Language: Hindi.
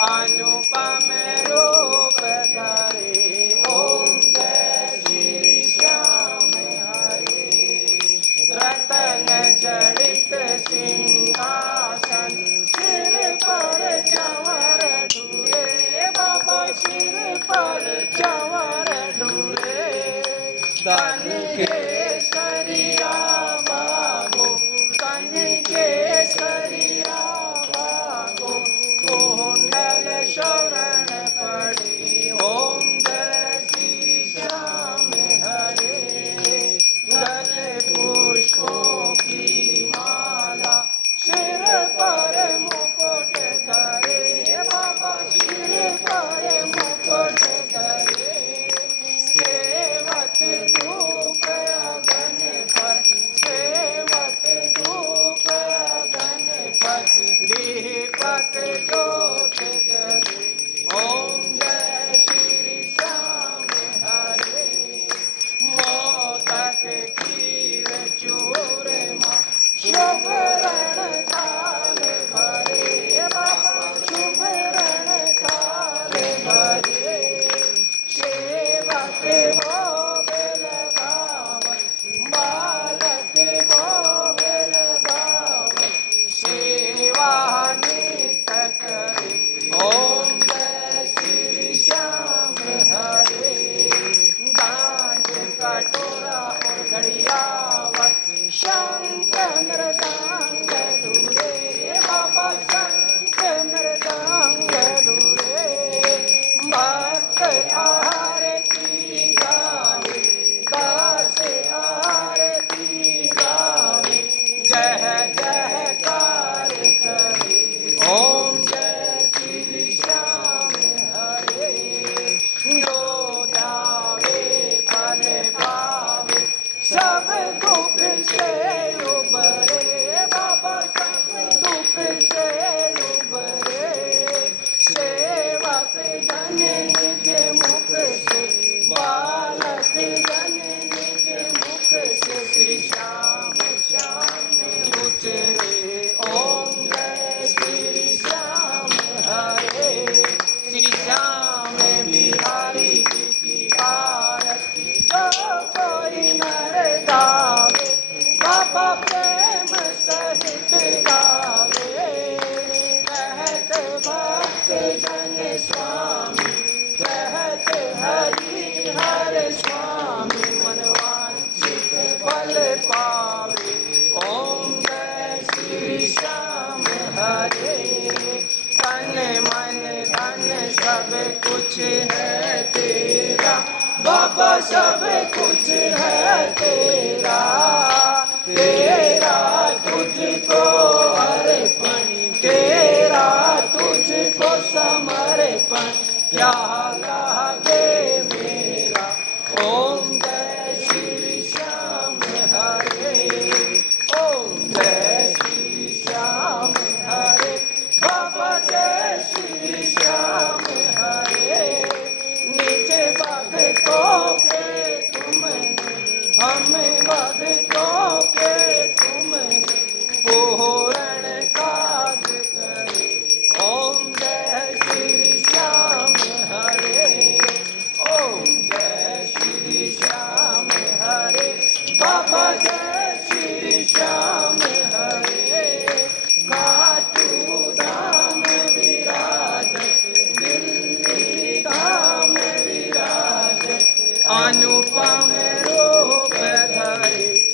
अनुपम रूप धरे। ओम जय श्री श्याम हरे। रतन जड़ित सिंहासन सिर पर चंवर ढूरे। बाबा सिर पर चंवर ढूरे। तन के सरिया बागो, तन के सरिया बागो, कुंडल शरण पड़े। ओम जय श्री श्याम हरे। गले पुष्पों की माला सिर पर मुकुट धरे। बाबा सिर पर मुकुट धरे। सेवत धूप अगन पर, सेवत धूप अगन पर, दीपक ज्योत जले। ओम जय श्री श्याम हरे। मोदक खीर चूरमा शुभ रण थाल भरे। बाबा शुभ रण थाल भरे। सेवक भोग लगावत, बालक भोग लगावत, सेवा नित करे। ओम जय श्री श्याम हरे। गांज कटोरा और घड़ियावत, शंख मृदंग धुरे। बाबा शंख मृदंग धुरे। भक्त आरती गावे, दास आरती गावे, जय जयकार करे। ओम जय श्री श्याम हरे। जो जावे फल पावे, सब दुख से उबरे। बाबा सब दुख से उबरे। सेवक जन निज मुख से, बालक जन निज मुख से, श्री श्याम श्याम उचरे। ओम जय श्री श्याम हरे। श्री श्याम बिहारी जी की आरती जो कोई नर गावे। बाबा प्रेम सहित गावे। कहत भक्त जन स्वामी, कहत हरि हर स्वामी, मनवांछित फल पावे। ओम जय श्री श्याम हरे। तन मन धन सब कुछ है तेरा। बाबा सब कुछ है तेरा। तेरा तुझको अर्पण, तेरा तुझको समर्पण, क्या लागे मेरा। ओम जय श्री श्याम हरे। ओम जय श्री श्याम हरे। बाबा जय श्री श्याम हरे। निज भक्तों के तुमने, हमें भक्तों के तुमने पूर्ण काज करे। ओम जय श्री श्याम हरे। ओम जय श्री श्याम हरे। बाबा जय श्री श्याम हरे। खाटू धाम विराजत, दिल्ली धाम विराजत, अनुपम रूप धरे।